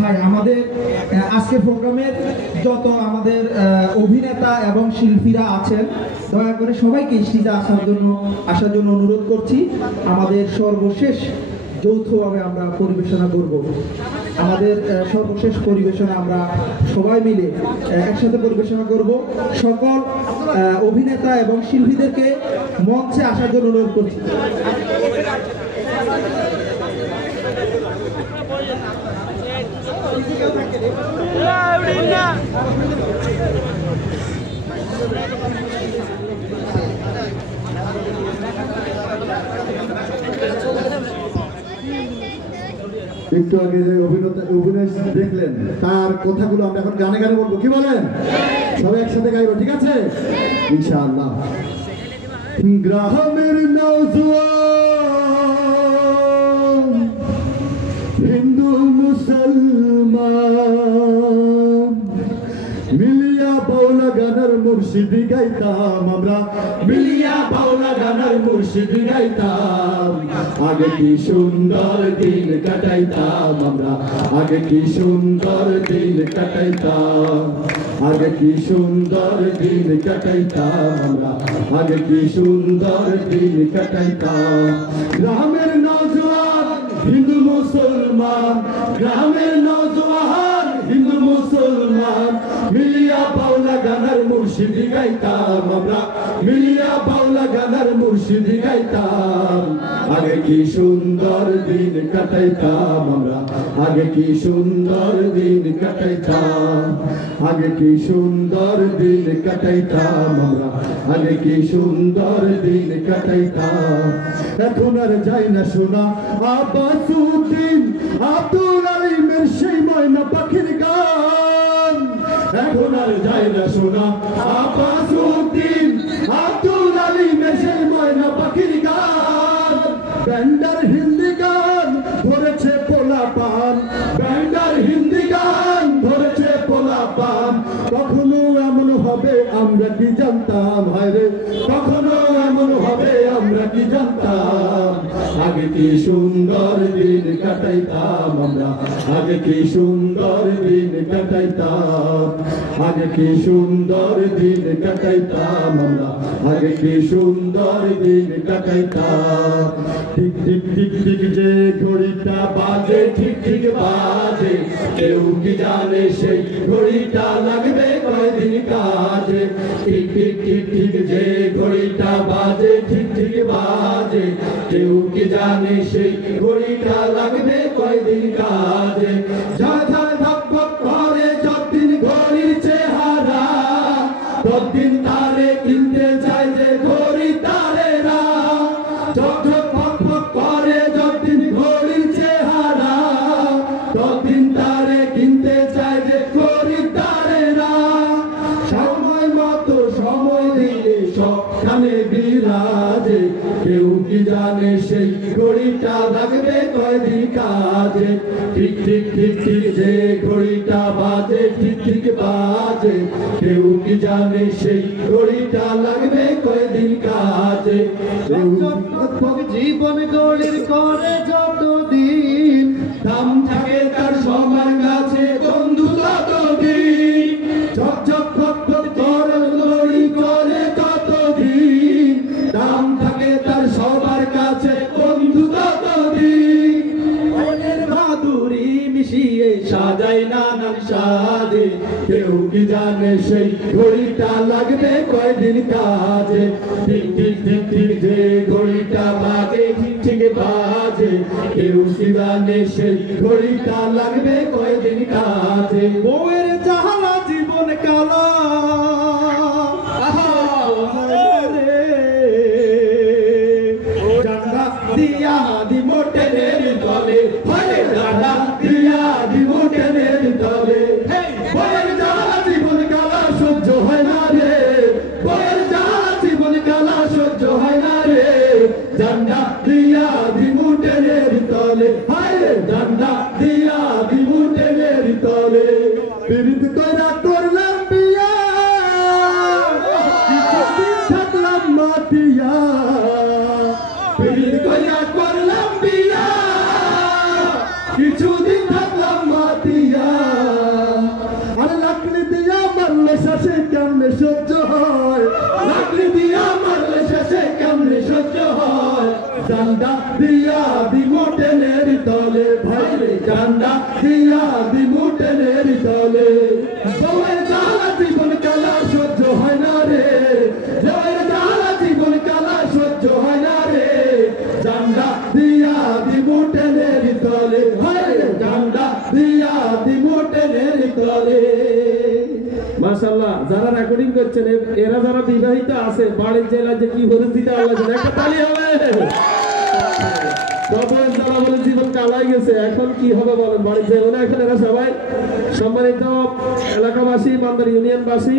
ভাই আমাদের আজকের প্রোগ্রামের যত আমাদের অভিনেতা এবং শিল্পীরা আছেন দয়া করে সবাইকে স্টেজে আসার জন্য অনুরোধ করছি। আমাদের সর্বশেষ যৌথভাবে আমরা পরিবেশনা করব। আমাদের সর্বশেষ পরিবেশনা আমরা সবাই মিলে একসাথে পরিবেশনা করব। সকল অভিনেতা এবং শিল্পীদেরকে মঞ্চে আসার জন্য অনুরোধ করছি। একটু আগে যে অভিনয় দেখলেন তার কথাগুলো আমরা এখন গানে গানে বলবো, কি বলেন? সবাই একসাথে গাইবো, ঠিক আছে ইনশাআল্লাহ। গ্রামের নওজোয়ান হিন্দু মুসলমান মিলিয়া বাউলা গানের মুর্শিদি গাইতাম আমরা, মিলিয়া বাউলা গানের মুর্শিদি গাইতাম। আগে কি সুন্দর দিন কাটাইতাম আমরা, আগে কি সুন্দর দিন কাটাইতাম, আগে কি সুন্দর দিন কাটাইতাম আমরা, আগে কি সুন্দর দিন কাটাইতাম। গ্রামের নওজোয়ান হিন্দু মুসলমান, গ্রামের নওজোয়ান হিন্দু মুসলমান মিলিয়া বাউলা গানের মুর্শিদি গাইতাম আমরা, মিলিয়া বাউলা গানের মুর্শিদি গাইতাম। আগে কি সুন্দর দিন কাটাইতাম আমরা, আগে কি সুন্দর দিন কাটাইতাম, আগে কি সুন্দর দিন কাটাইতাম আমরা, আগে কি সুন্দর দিন কাটাইতাম। এখন আর যাই না শোনা আব্বাসুদ্দিন আব্দুল আলিমের সেই ময়না পাখির গান, এখন আর যাই না শোনা আব্বাসুদ্দিন আব্দুল আলিমের সেই ময়না পাখির গান। ব্যান্ডার হিন্দি গান ধরেছে পোলা পান, ব্যান্ডার হিন্দি গান ধরেছে পোলা পান। কখনো এমন হবে আমরা কি জানতাম, হায়রে কখনো এমন হবে আমরা কি জানতাম। আগে কি সুন্দর দিন কাটাইতাম আমরা, আগে কি সুন্দর দিন কাটাইতাম, আগে কি সুন্দর দিন কাটাইতাম আমরা, আগে কি সুন্দর দিন কাটাইতাম। ঠিক ঠিক ঠিক ঠিক যে ঘড়িটা বাজে, ঠিক ঠিক বাজে, কেউ কি জানে সেই ঘড়িটা লাগবে কয়দিন কাজে। ঠিক ঠিক ঠিক ঠিক যে ঘড়িটা বাজে, ঠিক ঠিক বাজে, কেউ কি জানে সেই ঘড়িটা লাগবে কয়দিন কাজে। ঝড় ঝড় ধপ ধপ করে যতদিন ঘড়ির চেহারা, ততদিন তারে কিনতে চাই যে ঘড়ি তারে না। ঝপ ঝপ ফক ফক করে যতদিন ঘড়ির চেহারা, ততদিন তারে কিনতে চাই যে ঘড়ি তারে না। সময় মতো সময় দিলে সবখানে বিরাজে, কেউ কি জানে সেই ঘড়িটা লাগবে কয়দিন কাজে। ঠিক ঠিক ঠিক ঠিক যে ঘড়িটা বাজে, ঠিক ঠিক বাজে, কেউ কি জানে সেই ঘড়িটা লাগবে কয়দিন কাজে। জীবন গড়ির করে যতদিন দাম থাকে তার সবার কাছে বন্ধু ততদিন। ঝকঝক ফক ফক করে গড়ি করে ততদিন দাম থাকে তার সবার কাছে বন্ধু ততদিন। মনের মাধুরী মিশিয়ে সাজাই নানান সাজে, কেউ কি জানে সেই ঘড়িটা লাগবে কয়দিন কাজে। ঠিক ঠিক ঠিক ঠিক যে ঘড়িটা বাজে, ঠিক ঠিক বাজে, কেউ কি জানে সেই ঘড়িটা লাগবে কয়দিন কাজে। বউয়ের জাহালা জীবন কালা, দিয়া দিব টেনের তলে, ডানা দিয়া দিব টেনের তলে। বউয়ের জাহালা জীবন কালা সহ্য হয় না রে, বউয়ের জাহালা জীবন কালা সহ্য হয় না রে। ডান্ডা দিয়া দিব টেনের তলে, হায় ডান্ডা দিয়া দিব টেনের তলে। পীড়িত কইরা করলাম বিয়া, কিছুদিন থাকলাম মাতিয়া। পীড়িত কইরা করলাম বিয়া, কিছুদিন থাকলাম মাতিয়া। দিয়া দিমু টেনের তলে ভাই রে ঝান্ডা দিয়া দিমু টেনের তলে বউয়ের জ্বালা জীবন কালা সহ্য হয় না রে বউয়ের জ্বালা জীবন কালা সহ্য হয় না রে ঝান্ডা দিয়া দিমু টেনের তলে ভাই রে ঝান্ডা দিয়া দিমু টেনের তলে। মাশাআল্লাহ, যারা রেকর্ডিং করছেন এরা যারা বিবাহিত আছে বাড়ির জেলায় যে কি পরিস্থিতি আল্লাহ জানে, একটা তালি হবে। তখন যারা বলে জীবন কালাই গেছে, এখন কি হবে বলেন, বাড়ির যাবো না এখন এরা সবাই। সম্মানিত এলাকাবাসী, মান্দার ইউনিয়নবাসী,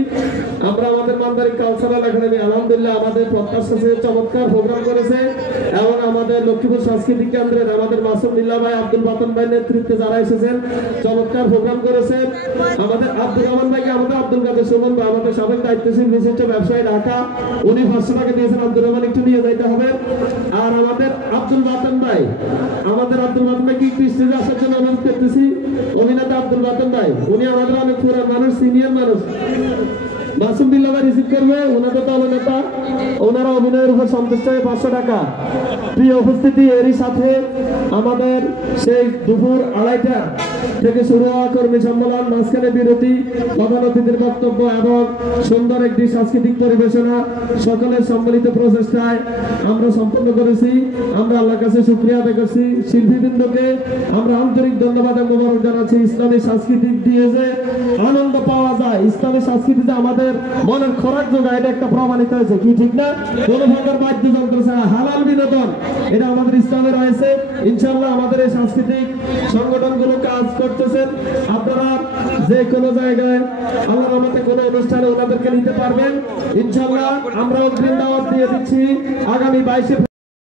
আমরা আমাদের মান্দারি কালচারাল একাডেমি আলহামদুলিল্লাহ আমাদের প্রত্যাশা চমৎকার প্রোগ্রাম করেছে এবং আমাদের লক্ষ্মীপুর সাংস্কৃতিক কেন্দ্রের আমাদের মাসুম বিল্লাহ ভাই, আব্দুল বাতন ভাই নেতৃত্বে যারা এসেছেন চমৎকার প্রোগ্রাম করেছে। আমাদের আব্দুর রহমান ভাইকে, আমাদের আব্দুল কাদের সুমন ভাই, আমাদের সাবেক দায়িত্বশীল বিশিষ্ট ব্যবসায়ী ঢাকা, উনি 500 টাকা দিয়েছেন। আব্দুর রহমান একটু নিয়ে যাইতে হবে। আর আমাদের আব্দুল বাতন ভাই, আমাদের আব্দুল বাতন ভাই কি স্টেজে আসার জন্য অনুরোধ করতেছি। অভিনেতা আব্দুল বাতন ভাই, উনি আমাদের অনেক পুরান মানুষ, সিনিয়র মানুষ। মাসুম বিল্লাহ ভাই রিসিভ করবে, ওনাদের দলনেতা, ওনারা অভিনয়ের উপর সন্তুষ্ট হয়ে 500 টাকা। প্রিয় উপস্থিতি, এরই সাথে আমাদের সেই দুপুর 2:30 থেকে শুরু হওয়া কর্মী সম্মেলন, মাঝখানে বিরতি, প্রধান অতিথির বক্তব্য এবং সুন্দর একটি সাংস্কৃতিক পরিবেশনা সকলের সম্মিলিত প্রচেষ্টায় আমরা সম্পন্ন করেছি। আমরা আল্লাহর কাছে শুকরিয়া আদায় করছি। শিল্পীবৃন্দকে আমরা আন্তরিক ধন্যবাদ এবং মোবারক জানাচ্ছি। ইসলামী সংস্কৃতি দিয়ে যে আনন্দ পাওয়া যায়, ইসলামী সংস্কৃতিতে আমাদের মনের খোরাক যোগায়, এটা একটা প্রমাণিত হয়েছে, কি ঠিক না? কোন প্রকার বাদ্যযন্ত্র ছাড়া হালাল বিনোদন, এটা আমাদের ইসলামে রয়েছে। ইনশাআল্লাহ আমাদের এই সাংস্কৃতিক সংগঠনগুলো কাজ করতেছেন। আপনারা যে কোনো জায়গায় আল্লাহর রহমতে কোনো অনুষ্ঠানে ওনাদেরকে নিতে পারবেন ইনশাআল্লাহ। আমরা অগ্রিম দাওয়াত দিয়ে দিচ্ছি আগামী 22